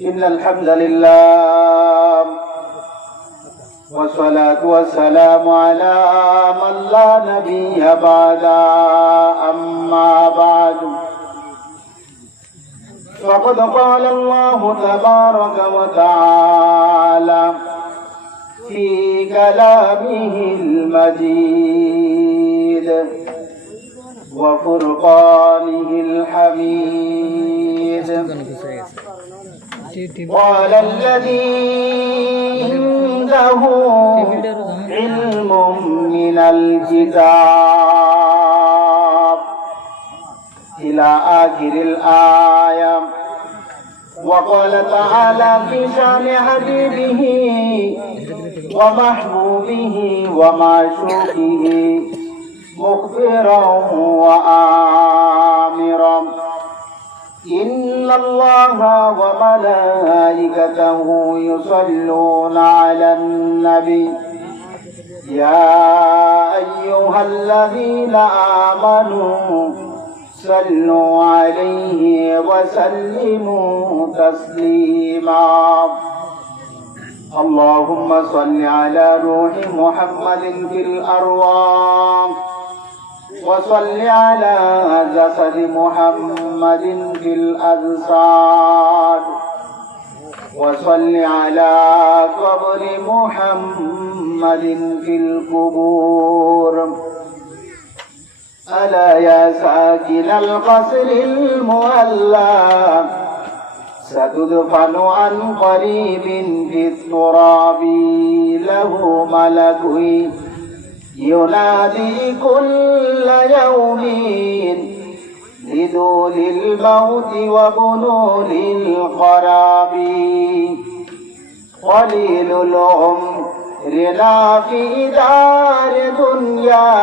إن الحمد لله والصلاة والسلام على من لا نبي بعد أما بعد فقد قال الله تبارك وتعالى في كلامه المجيد وفرقانه الحميد قال الذي عنده علم من الكتاب إلى آخر الآية. وقال تعالى في شأن حبيبه ومحبوبه ومعشوقه مخبرا وآمرا إن الله وملائكته يصلون على النبي يا أيها الذين آمنوا صلوا عليه وسلموا تسليما. اللهم صل على روح محمد في الأرواح وصل على جسد محمد في الأجساد وصل على قبر محمد في القبور. ألا يا ساكن القصر المؤلى ستدفن عن قريب في التراب له ملك ينادي كل يوم لدول الموت وبنول الخراب. قليل العمر في دار دنيا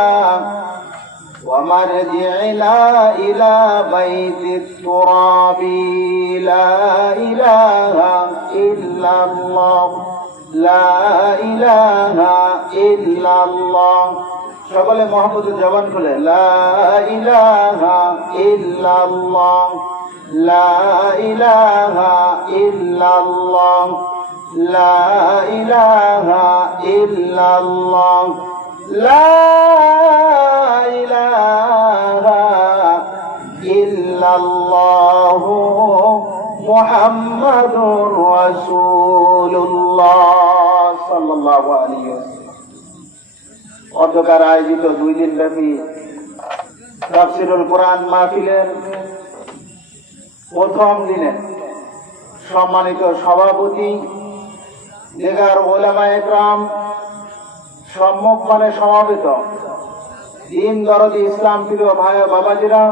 ومرجعنا إلى بيت التراب. لا إله إلا الله لا إله إلا الله. সকলে মুহাম্মদের জবান খুলে লা ইলাহা ইল্লাল্লাহ লা ইলাহা ইল্লাল্লাহ লা ইলাহা ইল্লাল্লাহ লা ইলাহা ইল্লাল্লাহ মুহাম্মাদুর রাসূলুল্লাহ সাল্লাল্লাহু আলাইহি ওয়াসাল্লাম। অধ্যকার আয়োজিত 2 দিন ব্যাপী তাফসীরুল কোরআন মাহফিলের প্রথম দিনে সম্মানিত সভাপতি দিগার উলামায়ে কেরাম সম্মুখপানে সমবেত দিন দরদি ইসলাম প্রিয় ভাই ও বাবাজিরা,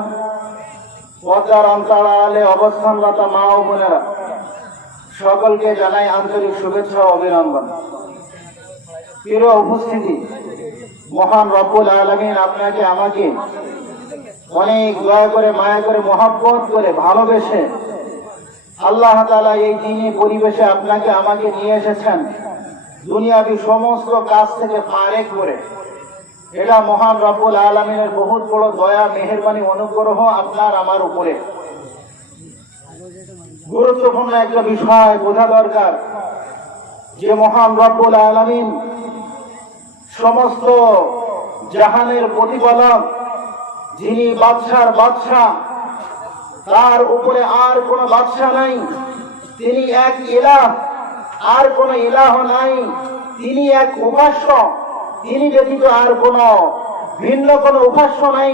পর্দার অন্তরালে অবস্থানরত মা ও বোনেরা, সকলকে জানাই আন্তরিক শুভেচ্ছা ও অভিনন্দন। প্রিয় উপস্থিতি, মহান রব্বুল আলামিন আপনাকে আমাকে অনেক দয়া করে মায়া করে মহব্বত করে ভালোবেসে আল্লাহ তাআলা এই দিনী পরিবেশে আপনাকে আমাকে নিয়ে এসেছেন দুনিয়াবি সমস্ত কাজ থেকে ফারেক করে। এটা মহান রব্বুল আলামিনের বহুত বড় দয়া, মেহেরবানি, অনুগ্রহ আপনার আমার উপরে। গুরুত্বপূর্ণ একটা বিষয় বোঝা দরকার যে মহান রব্বুল আলামিন সমস্ত জাহানের প্রতিপালক, যিনি বাদশার বাদশাহ, তার উপরে আর কোনো বাদশাহ নাই। তিনি এক ইলাহ, আর কোনো ইলাহ নাই। তিনি এক উপাস্য, তিনি ব্যতীত আর কোনো ভিন্ন কোনো উপাস্য নাই।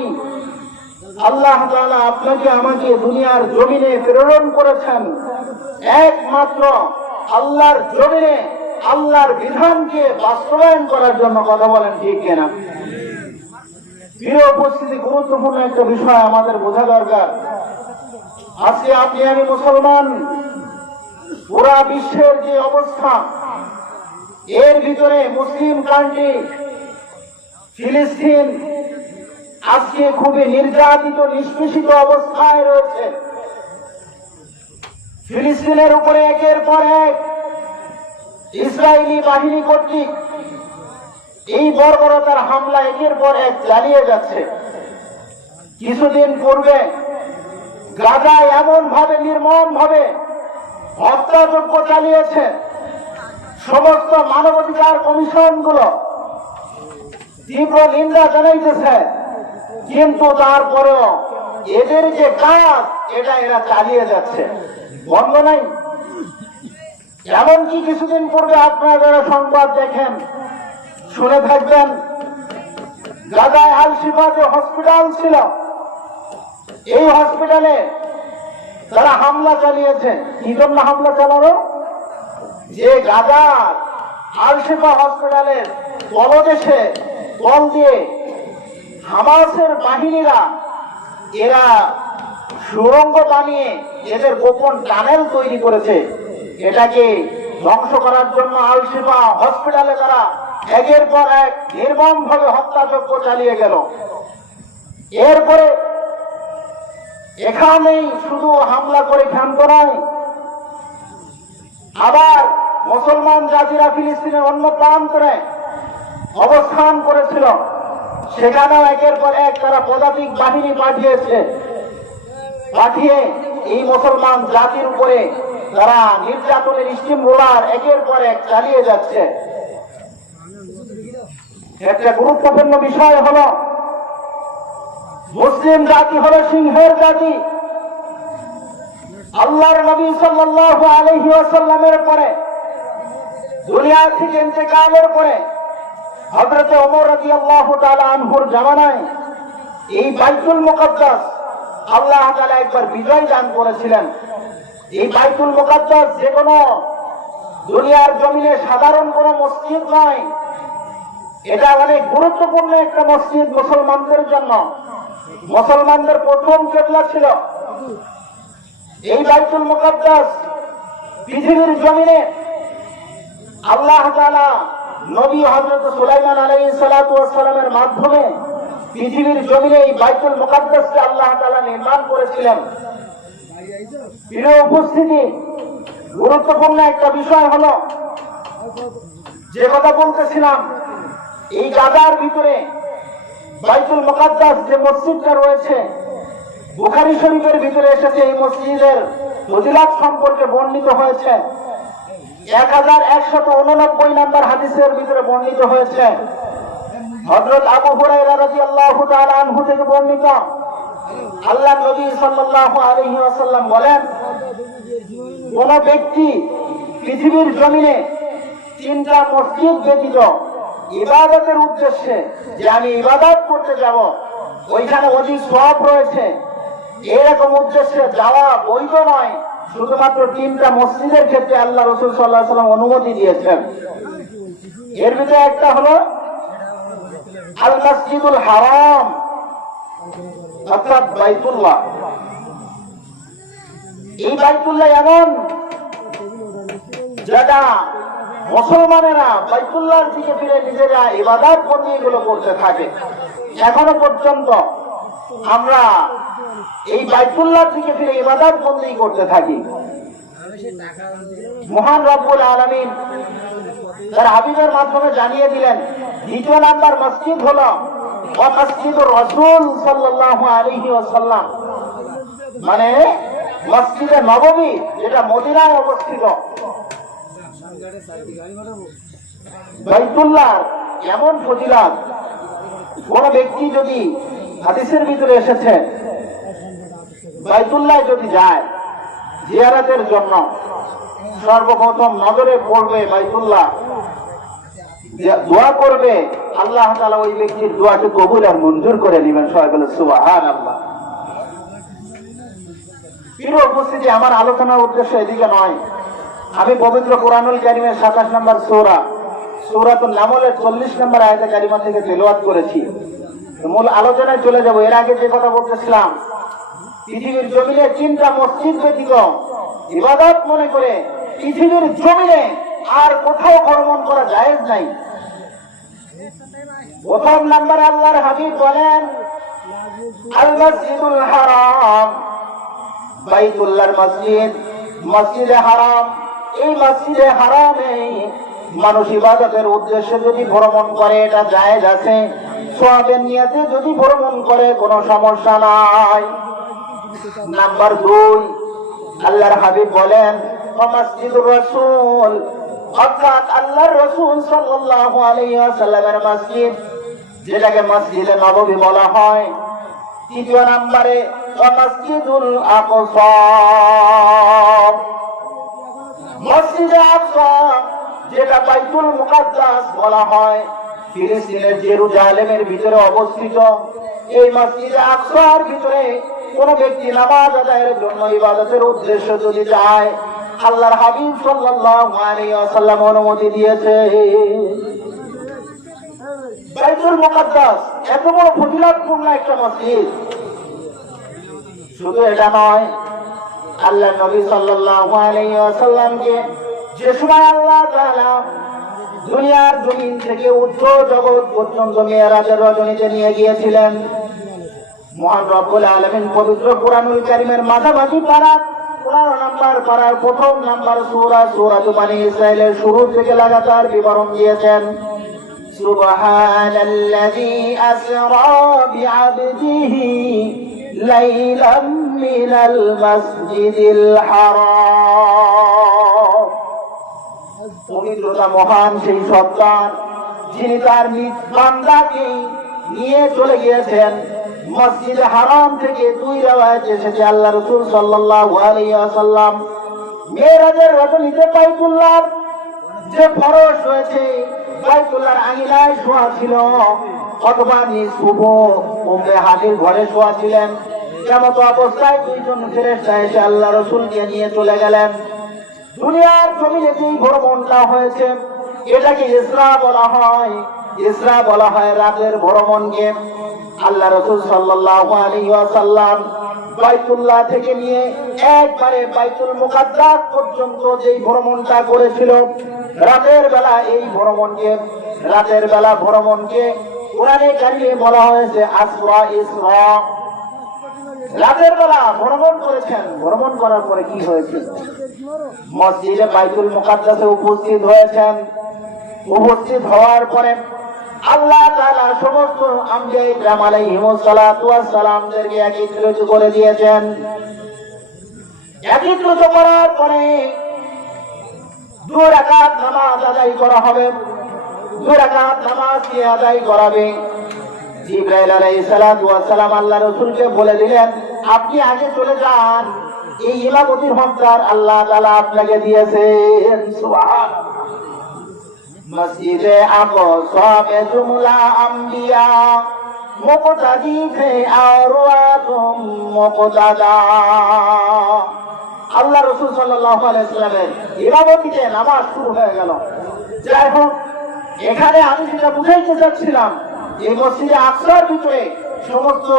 আল্লাহ তাআলা আপনাকে আমাকে দুনিয়ার জমিনে প্রেরণ করেছেন একমাত্র আল্লাহর জমিনে আল্লাহর বিধানকে বাস্তবায়ন করার জন্য। কথা বলেন ঠিক কিনা? প্রিয় উপস্থিতি, গুরুত্বপূর্ণ একটা বিষয় আমাদের বোঝা দরকার। আজকে আপনি আমি মুসলমান, পুরা বিশ্বের যে অবস্থা, এর ভিতরে মুসলিম কান্ট্রি ফিলিস্তিন আজকে খুবই নির্যাতিত নিষ্পেষিত অবস্থায় রয়েছে। ফিলিস্তিনের উপরে একের পর এক ইসরায়েলি বাহিনী কর্তৃক এই বর্বরতার হামলা একের পর এক চালিয়ে যাচ্ছে। কিছুদিন পূর্বে গাজায় এমন ভাবে নির্মম ভাবে হত্যাযজ্ঞ চালিয়েছে। সমস্ত মানবাধিকার কমিশনগুলো তীব্র নিন্দা জানাইতেছে, কিন্তু তারপরেও এদের যে কাজ এটা এরা চালিয়ে যাচ্ছে, বন্ধ নাই। এমনকি কিছুদিন পূর্বে আপনারা যারা সংবাদ দেখেন শুনে থাকবেন, গাজায় আল শিফা যে হসপিটাল ছিল, এই হসপিটালে তারা হামলা চালিয়েছে। কি জন্য হামলা চালানো? যে গাজার আল শিফা হসপিটালের তলদেশে তল দিয়ে হামাসের বাহিনীরা এরা সুড়ঙ্গ বানিয়ে এদের গোপন টানেল তৈরি করেছে। এটাকে ধ্বংস করার জন্য আল শিফা হসপিটালে তারা একের পর এক নির্মমভাবে হত্যাযজ্ঞ চালিয়ে গেল। এরপরে এখানেই শুধু হামলা করে ক্ষান্ত নয়, আবার মুসলমান জাতিরা ফিলিস্তিনের অন্য প্রান্তরে অবস্থান করেছিল, সেখানেও একের পর এক তারা পদাতিক বাহিনী পাঠিয়ে এই মুসলমান জাতির উপরে তারা নির্যাতনের স্টিম রোলার একের পর এক চালিয়ে যাচ্ছে। একটা গুরুত্বপূর্ণ বিষয় হলো, মুসলিম জাতি হলো সিংহের জাতি। আল্লাহর নবী সাল্লাল্লাহু আলাইহি ওয়াসাল্লামের পরে দুনিয়া থেকে ইন্তেকালের পরে হযরত ওমর রাদিয়াল্লাহু তাআলা আনহুর জামানায় এই বাইতুল মুকাদ্দাস আল্লাহ তাআলা একবার বিজয় দান করেছিলেন। এই বাইতুল মুকাদ্দাস যে কোনো দুনিয়ার জমিনে সাধারণ কোনো মসজিদ নয়, এটা অনেক গুরুত্বপূর্ণ একটা মসজিদ মুসলমানদের জন্য। মুসলমানদের প্রথম কিবলা ছিল এই বাইতুল মুকাদ্দাস। পৃথিবীর জমিনে আল্লাহ তাআলা নবী হযরত সুলাইমান আলাইহিস সালাতু ওয়াস সালামের মাধ্যমে পৃথিবীর জমিনে এই বাইতুল মুকাদ্দাসকে আল্লাহ তাআলা নির্মাণ করেছিলেন। প্রিয় উপস্থিতি, গুরুত্বপূর্ণ একটা বিষয় হলো, যে কথা বলতেছিলাম, এই গাজার ভিতরে বাইতুল মুকাদ্দাস যে মসজিদটা রয়েছে, বুখারী শরীফের ভিতরে এসেছে এই মসজিদের ফজিলত সম্পর্কে বর্ণিত হয়েছে। 1189 নম্বর হাদিসের ভিতরে বর্ণিত হয়েছে। হযরত আবু হুরায়রা রাদিয়াল্লাহু তাআলা আনহু থেকে বর্ণিত, আল্লাহর নবী সাল্লাল্লাহু আলাইহি ওয়াসাল্লাম বলেন, কোন ব্যক্তি পৃথিবীর জমিনে 3টা মসজিদ ব্যতীত ইবাদতের উদ্দেশ্যে, যে আমি ইবাদত করতে যাব ওইখানে অধিক সওয়াব রয়েছে, এরকম উদ্দেশ্যে যাওয়া বৈধ নয়। শুধুমাত্র 3টা মসজিদের ক্ষেত্রে আল্লাহ রাসূল সাল্লাল্লাহু আলাইহি ওয়াসাল্লাম অনুমতি দিয়েছেন। এর ভিতরে একটা হলো আল মসজিদুল হারাম, অর্থাৎ বাইতুল্লাহ। এই বাইতুল্লাহ এমন যেটা মুসলমানেরা বাইতুল্লাহর দিকে ফিরে নিজেরা ইবাদত বন্দেগীগুলো করতে থাকে। এখনো পর্যন্ত আমরা এই বাইতুল্লাহর দিকে ফিরে ইবাদত বন্দেগী করতে থাকি। মহান রব্বুল আলামিন তার হাবিবের মাধ্যমে জানিয়ে দিলেন, 2 নাম্বার মসজিদ হলো মসজিদুর রাসূল সাল্লাল্লাহু আলাইহি ওয়াসাল্লাম, মানে মসজিদে নববী, যেটা মদিনায় অবস্থিত। বাইতুল্লাহ এমন ফজিলত, কোন ব্যক্তি যদি, হাদিসের ভিতরে এসেছে, বাইতুল্লাহ যদি যায় জিয়ারতের জন্য, সর্বপ্রথম নজরে পড়বে বাইতুল্লাহ, দোয়া করবে, আল্লাহ তাআলা ওই ব্যক্তির দোয়াকে কবুল আর মঞ্জুর করে নেবেন। সবাই বলে সুবহানাল্লাহ। প্রিয় উপস্থিতি, আমার আলোচনার উদ্দেশ্য এদিকে নয়। আমি পবিত্র কোরআনুল কারীমের 27 নম্বর সূরাতুন নামলের 40 নম্বর আয়াতে কারিমা থেকে তেলাওয়াত করেছি। মূল আলোচনায় চলে যাব। এর আগে যে কথা বলতেছিলাম, পৃথিবীর জমিনে 3টা মসজিদ ব্যতীত ইবাদত মনে করে পৃথিবীর জমিনে আর কোথাও ভ্রমণ করা জায়েজ নাই। প্রথম নাম্বারে আল্লাহর হাবিব বলেন, আল মসজিদুল হারাম, বাইতুল্লাহর মসজিদ, মসজিদে হারাম। এই মসজিদে হারামে মানুষ ইবাদতের উদ্দেশ্যে যদি ভ্রমণ করে এটা জায়েজ আছে। সওয়াবের নিয়তে যদি ভ্রমণ করে কোনো সমস্যা নাই। নাম্বার 2, আল্লাহর হাবিব বলেন, মসজিদুর রাসূল, অর্থাৎ আল্লাহর রাসূল সাল্লাল্লাহু আলাইহি ওয়াসাল্লামের মসজিদ, যেটাকে মসজিদে নববী বলা হয়। তৃতীয় নম্বরে মসজিদুল আকসা, মসজিদে আকসা যেটা বাইতুল মুকাদ্দাস বলা হয়, ফিলিস্তিনের জেরুজালেমের ভিতরে অবস্থিত। এই মসজিদে আকসার ভিতরে কোন ব্যক্তি নামাজ আদায়ের জন্য ইবাদতের উদ্দেশ্য যদি যায়, আল্লাহর হাবিব সাল্লাল্লাহু আলাইহি ওয়াসাল্লাম অনুমতি দিয়েছে। বাইতুল মুকাদ্দাস এত বড় ফজিলতপূর্ণ একটা মসজিদ। শুধু এটা নয়, আল্লাহ নবী সাল্লাল্লাহু আলাইহি ওয়াসাল্লামকে যে সময় আল্লাহ তাআলা দুনিয়ার জমিন থেকে ঊর্ধ্ব জগৎ পর্যন্ত মেরাজের রজনীতে নিয়ে গিয়েছিলেন, মহান রব্বুল আলামিন পবিত্র কুরআনুল কারীমের মাঝামাঝি পারা 15 নম্বর পারার প্রথম নম্বর সূরা সূরাতুল বনী ইসরাঈলের শুরু থেকে লাগাতার বিবরণ দিয়েছেন। সুবহানাল্লাযী আসরা বিআবদিহি লাইলাম মিনাল মাসজিদিল হারাম, পবিত্রতা মহান সেই সত্তার, যিনি তার নিজ বান্দাকে নিয়ে চলে গিয়েছেন মসজিদে হারাম থেকে। দুই রিওয়ায়াতে এসেছে আল্লাহ রাসূল সাল্লাল্লাহু আলাইহি ওয়াসাল্লাম মেরাজের রজনীতে বাইতুল্লাহর যে ফরশ রয়েছে, বাইতুল্লাহর আঙিনায় শোয়া ছিল, অথবা নিজ ফুফু উম্মে হানির ঘরে শোয়া ছিলেন। এমত অবস্থায় দুইজন ফেরেশতা এসে আল্লাহ রাসূলকে নিয়ে চলে গেলেন। দুনিয়ার জমিনে যে ভ্রমণটা হয়েছে, এটাকে ইসরা বলা হয়। ইসরা বলা হয় রাতের ভ্রমণকে। আল্লাহ রাসূল সাল্লাল্লাহু আলাইহি ওয়াসাল্লাম বাইতুল্লাহ থেকে নিয়ে একবারে বাইতুল মুকাদ্দাস পর্যন্ত যেই ভ্রমণটা করেছিল রাতের বেলা, এই রাতের বেলা ভ্রমণকে কোরআনে কারিমে বলা হয়েছে আসরা ইসরা। রাতের বেলা ভ্রমণ করেছেন। ভ্রমণ করার পরে কি হয়েছে? মসজিদে বাইতুল মুকাদ্দাসে উপস্থিত হয়েছেন। উপস্থিত হওয়ার পরে আল্লাহ তাআলা সমস্ত আম্বিয়া ইকরাম আলাইহিমুস সালাতু ওয়াস সালামদেরকে একত্রিত করে দিয়েছেন। একত্রিত করার পরে 2 রাকাত নামাজ আদায় করা হবে। 2 রাকাত নামাজ কে আদায় করাবে? জিবরাইল আলাইহিস সালাতু ওয়াস সালাম আল্লাহ রাসূলকে বলে দিলেন, আপনি আগে চলে যান, এই ইমামতির হকদার আল্লাহ তাআলা আপনাকে দিয়েছেন। সুবহানাল্লাহ। মসজিদে আকসা মে জুমলা আম্বিয়া মুকতাদি थे और तुम মুকতাদা। আল্লাহ রাসূল সাল্লাল্লাহু আলাইহি ওয়াসাল্লামের ইমামতিতে নামাজ শুরু হয়ে গেল। যাই হোক, এখানে আমি যেটা বুঝাইতে চাচ্ছিলাম, এই মসজিদে আকসার ভিতরে সমস্ত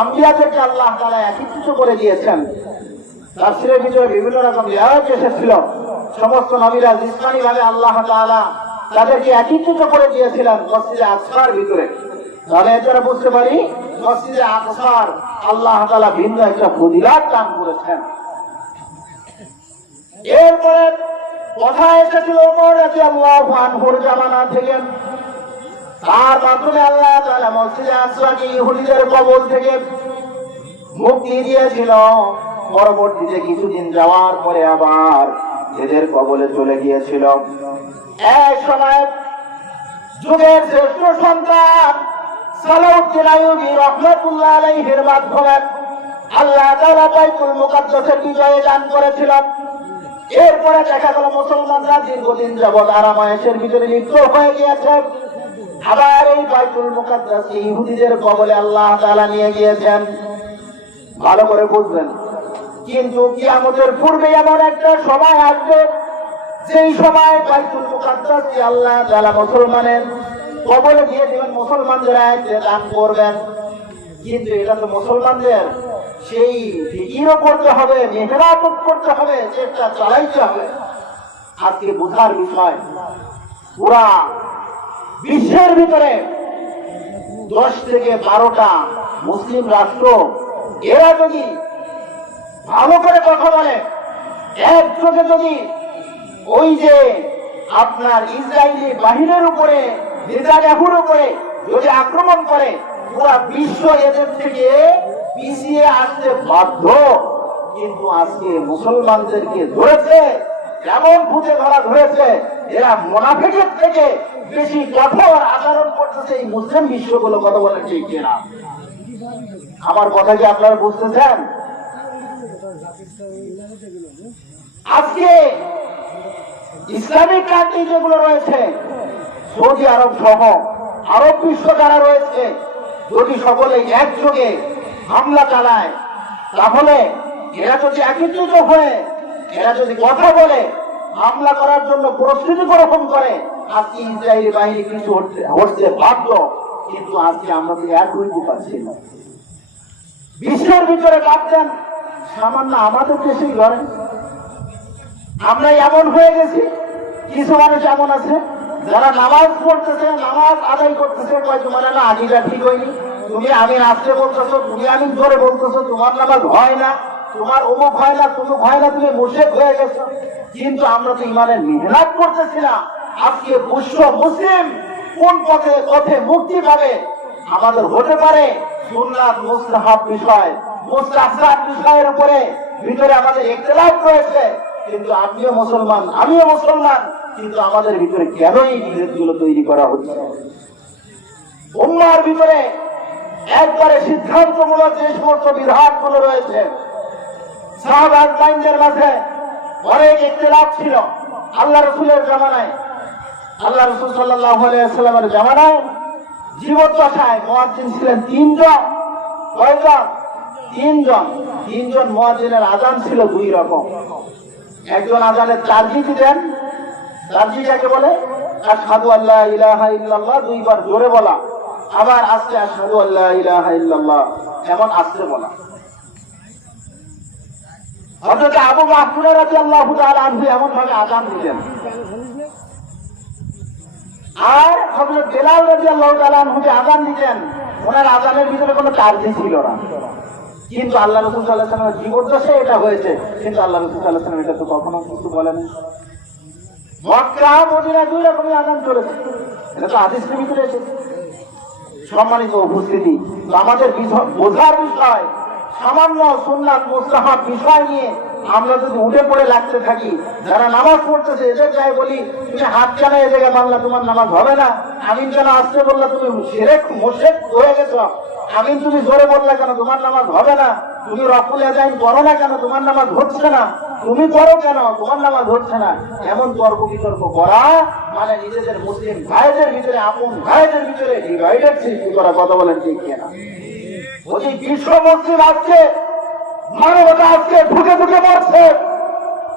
আম্বিয়াদেরকে আল্লাহ তাআলা একত্রিত করে দিয়েছেন। তাফসীরের ভিতরে বিভিন্ন রকম রিওয়ায়াত এসেছিল, সমস্ত নবীরা জিসমানি ভাবে আল্লাহ তাআলা তাদেরকে একত্রিত করে দিয়েছিলেন মসজিদে আকসার ভিতরে। তাহলে এটারা বুঝতে পারি মসজিদে আকসার আল্লাহ তাআলা ভিন্ন একটা ফজিলত দান করেছেন। এরপরে কথা এসেছিল ওমর রাদিয়াল্লাহু আনহুর জামানা থেকে। তার মাধ্যমে আল্লাহ তাআলা মসজিদে আকসাকে ইহুদিদের কবল থেকে মুক্তি দিয়েছিল। পরবর্তীতে কিছুদিন যাওয়ার পরে আবার এদের কবলে চলে গিয়েছিল। এক সময় যুগের শ্রেষ্ঠ সন্তান সালাউদ্দিন আইয়ুবী রাহমাতুল্লাহ আলাইহির মাধ্যমে আল্লাহ তাআলা বাইতুল মুকাদ্দাসের বিজয় দান করেছিলেন। এরপরে দেখা গেল মুসলমানরা দীর্ঘদিন যাবৎ আরামায়েশের ভিতরে লিপ্ত হয়ে গিয়েছে। আবার এই বাইতুল মুকাদ্দাস ইহুদিদের কবলে আল্লাহ তাআলা নিয়ে গিয়েছেন। ভালো করে বুঝবেন, কিন্তু কিয়ামতের পূর্বে এমন একটা সময় আসবে, যেই সময় বাইতুল মুকাদ্দাসকে আল্লাহ তাআলা মুসলমানের কবলে দিয়ে দিবেন, মুসলমানদের আয়াতে দান করবেন। কিন্তু এটা তো মুসলমানদের সেই ফিকিরও করতে হবে, মেহনতও করতে হবে, চেষ্টা চালাইতে হবে। আজকে বুঝার বিষয়, পুরা বিশ্বের ভিতরে 10 থেকে 12টা মুসলিম রাষ্ট্র, এরা যদি ভালো করে কথা বলে, একযোগে যদি ওই যে আপনার ইসরায়েলি বাহিনীর উপরে, নেতানিয়াহুর উপরে যদি আক্রমণ করে, পুরা বিশ্ব এদের থেকে পিছিয়ে আসতে বাধ্য। কিন্তু আজকে মুসলমানদেরকে ধরেছে, এমন ভূতে ধরা ধরেছে, এরা মুনাফিকের থেকে বেশি কঠোর আচরণ করতেছে এই মুসলিম বিশ্বগুলো। কথা বলেন ঠিক কিনা? আমার কথা কি আপনারা বুঝতেছেন? আজকে ইসলামিক কান্ট্রি যেগুলো রয়েছে, সৌদি আরব সহ আরব বিশ্ব যারা রয়েছে, যদি সকলে একযোগে হামলা চালায়, তাহলে এরা যদি একত্রিত হয়ে এরা যদি কথা বলে হামলা করার জন্য প্রস্তুতি গ্রহণ করে, আজকে ইসরায়েলি বাহিনী কিছু হচ্ছে বাধ্য। কিন্তু আজকে আমরা তো এক হইতে পারছি না। বিশ্বের ভিতরে ভাবছেন সামান্য আমাদের দেশেই ধরেন, আমরা এমন হয়ে গেছি। কিছু মানুষ এমন আছে যারা নামাজ পড়তেছে, নামাজ আদায় করতেছে, কয় তোমার না আগিটা ঠিক হয়নি, তুমি আমি আসতে বলতেছো, তুমি আমি জোরে বলতেছো, তোমার নামাজ হয় না, তোমার অমুক হয় না, তুমি হয় না, তুমি মুশরিক হয়ে গেছো। কিন্তু আমরা তো ইমানের মেহনত করতেছি না। আজকে বিশ্ব মুসলিম কোন পথে মুক্তি পাবে? আমাদের হতে পারে সুন্নাত মুস্তাহাব বিষয়, মুস্তাহসান বিষয়ের উপরে ভিতরে আমাদের ইখতিলাফ রয়েছে, কিন্তু আপনিও মুসলমান আমিও মুসলমান, কিন্তু আমাদের ভিতরে কেন এই বিভেদগুলো তৈরি করা হচ্ছে? উম্মাহর ভিতরে একবারে সিদ্ধান্তমূলক যে সমস্ত বিধানগুলো রয়েছে, সাহাবায়ে কেরামদের মাঝে অনেক ইখতিলাফ ছিল। আল্লাহ রাসূলের জামানায়, আল্লাহ রাসূল সাল্লাল্লাহু আলাইহি ওয়াসাল্লামের জামানায় জীবদ্দশায় মুয়াজ্জিন ছিলেন 3 জন। কয়জন? 3 জন। 3 জন মুয়াজ্জিনের আযান ছিল 2 রকম। একজন আযানের তারজি দিতেন, তারজি যাকে বলে আশহাদু আল্লা ইলাহা ইল্লাল্লাহ 2 বার জোরে বলা, আবার আস্তে আশহাদু আল্লা ইলাহা ইল্লাল্লাহ এমন আস্তে বলা। হযরত আবু মাহজুর রাদিয়াল্লাহু তাআলা আনহু এমন ভাবে আযান দিতেন। আর হযরত বেলাল রাদিয়াল্লাহু তাআলা আনহু যে আযান দিতেন, ওনার আযানের ভিতরে কোনো তারজি ছিল না। কিন্তু আল্লাহ রাসূল সাল্লাল্লাহু আলাইহি ওয়াসাল্লামের জীবদ্দশায় এটা হয়েছে, কিন্তু আল্লাহ রাসূল সাল্লাল্লাহু আলাইহি ওয়াসাল্লাম এটা তো কখনো কিছু বলেন। মক্কা মদিনা 2 রকমের আযান চলেছে, এটা তো হাদিসের ভিতরে এসেছে। সম্মানিত উপস্থিতি, আমাদের বোঝার বিষয়, সামান্য সুন্নাত মুস্তাহাব বিষয় নিয়ে আমরা যদি উঠে পড়ে লাগতে থাকি, যারা নামাজ পড়তেছে এদের যাই বলি তুমি হাত কেন এ জায়গায় মানলা, তোমার নামাজ হবে না, আমিন কেন আসতে বললা, তুমি শিরক মুশরিক হয়ে গেছো, আমিন তুমি জোরে বললা কেন, তোমার নামাজ হবে না, তুমি রকুল আযান করো না কেন, তোমার নামাজ হচ্ছে না, তুমি করো কেন, তোমার নামাজ হচ্ছে না, এমন তর্ক বিতর্ক করা মানে নিজেদের মুসলিম ভাইদের ভিতরে, আপন ভাইদের ভিতরে ডিভাইডেড সৃষ্টি করা। কথা বলেন ঠিক কিনা? ওই বিশ্ব মুসলিম আজকে, মানবতা আজকে ঢুকে ঢুকে মরছে,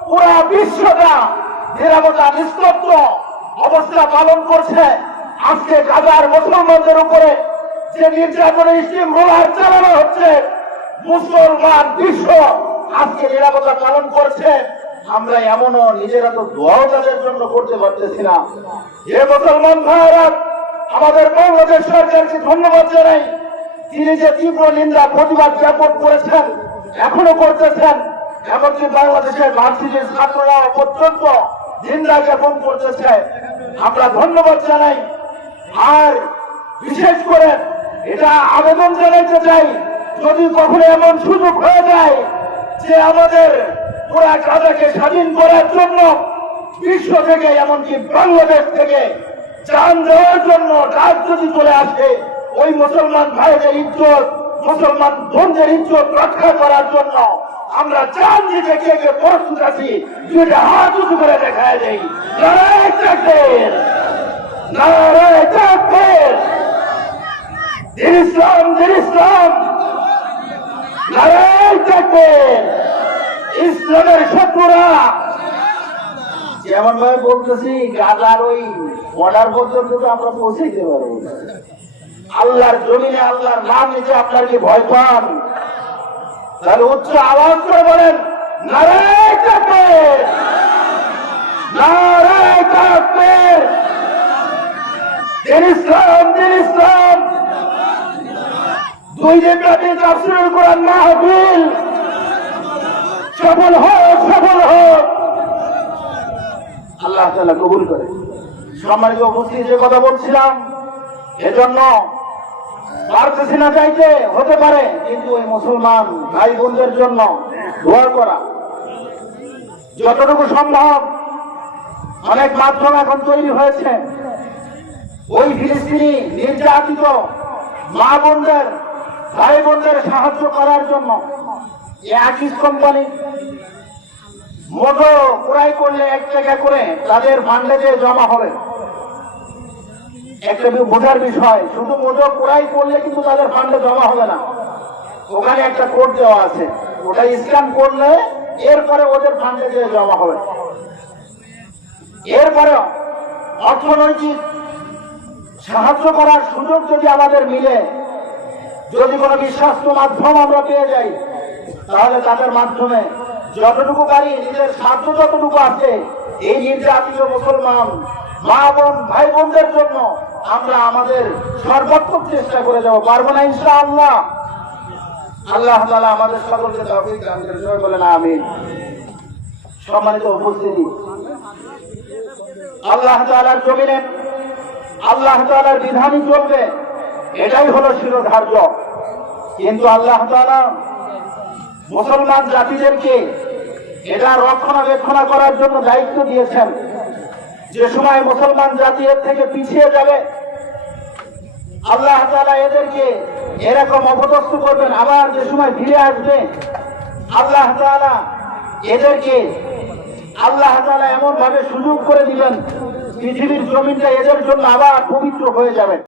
পুরা বিশ্বটা নিরাপত্তা নিস্তব্ধ অবস্থা পালন করছে। আজকে গাজার মুসলমানদের উপরে যে নির্যাতনের স্টিম রোলার চালানো হচ্ছে, মুসলমান বিশ্ব আজকে নিরাপত্তা পালন করছে। আমরা এমনও নিজেরা তো দোয়াও তাদের জন্য করতে পারতেছি না। এ মুসলমান ভাইরা, আমাদের বাংলাদেশ সরকারকে ধন্যবাদ জানাই, তিনি যে তীব্র নিন্দা প্রতিবাদ জ্ঞাপন করেছেন, এখনো করতেছেন, এমনকি বাংলাদেশের ভার্সিটির ছাত্ররা পর্যন্ত নিন্দা জ্ঞাপন করতেছে, আমরা ধন্যবাদ জানাই। আর বিশেষ করে এটা আবেদন জানাইতে চাই, যদি কখনো এমন সুযোগ হয়ে যায় যে আমাদের পুরা গাজাকে স্বাধীন করার জন্য বিশ্ব থেকে এমনকি বাংলাদেশ থেকে জান দেওয়ার জন্য ডাক যদি চলে আসে, ওই মুসলমান ভাইদের ইজ্জত, মুসলমান বোনদের ইজ্জত রক্ষা করার জন্য আমরা জান দিতে কে কে প্রস্তুত আছি, দুইটা হাত উঁচু করে দেখায় দেই। নারায়ে তাকবীর, নারায়ে তাকবীর, দিন ইসলাম, দিন ইসলাম, নারায়ে তাকবীর। ইসলামের শত্রুরা যেমন ভাবে বলতেছি, গাজার ওই বর্ডার পর্যন্ত তো আমরা পৌঁছাইতে পারবো। আল্লাহর জমিনে আল্লাহর নাম নিতে আপনার কি ভয় পান? তাহলে উচ্চ আওয়াজ করে বলেন নারায়ে তাকবীর, নারায়ে তাকবীর, দিন ইসলাম, দিন ইসলাম। 2 দিন ব্যাপী তাফসীরুল কোরআন মাহফিল সফল হোক, সফল হোক, আল্লাহ তাআলা কবুল করে। সম্মানিত উপস্থিতি, যে কথা বলছিলাম, এজন্য পারতেছি না চাইতে হতে পারে, কিন্তু ওই মুসলমান ভাই বোনদের জন্য দোয়া করা, যতটুকু সম্ভব অনেক মাধ্যম এখন তৈরি হয়েছে ওই ফিলিস্তিনি নির্যাতিত মা বোনদের ভাই বোনদের সাহায্য করার জন্য। আকিস কোম্পানি মোটো ক্রয় করলে 1 টাকা করে তাদের ফান্ডে যে জমা হবে। একটা বোঝার বিষয়, শুধু মোটো ক্রয় করলে কিন্তু তাদের ফান্ডে জমা হবে না, ওখানে একটা কোড দেওয়া আছে, ওটা স্ক্যান করলে এরপরে ওদের ফান্ডে যে জমা হবে। এরপরে অর্থনৈতিক সাহায্য করার সুযোগ যদি আমাদের মিলে, যদি কোনো বিশ্বস্ত মাধ্যম আমরা পেয়ে যাই, তাহলে তাদের মাধ্যমে যতটুকু পারি নিজের স্বার্থ যতটুকু আছে এই নির্যাতিত মুসলমান মা বোন ভাই বোনদের জন্য আমরা আমাদের সর্বাত্মক চেষ্টা করে যাব। পারবো না ইনশাআল্লাহ? আল্লাহ তাআলা আমাদের সকলকে তৌফিক দান করেন, সবাই বলেন আমিন। সম্মানিত উপস্থিতি, আল্লাহ তাআলার জমিনে আল্লাহ তাআলার বিধানই চলবে, এটাই হলো শিরোধার্য। কিন্তু আল্লাহ তাআলা মুসলমান জাতিদেরকে এটা রক্ষণাবেক্ষণ করার জন্য দায়িত্ব দিয়েছেন। যে সময় মুসলমান জাতি এর থেকে পিছিয়ে যাবে, আল্লাহ তাআলা এদেরকে এরকম অপদস্থ করবেন। আবার যে সময় ফিরে আসবে, আল্লাহ তাআলা এদেরকে এমন ভাবে সুযোগ করে দিবেন, পৃথিবীর জমিনটা এদের জন্য আবার পবিত্র হয়ে যাবে।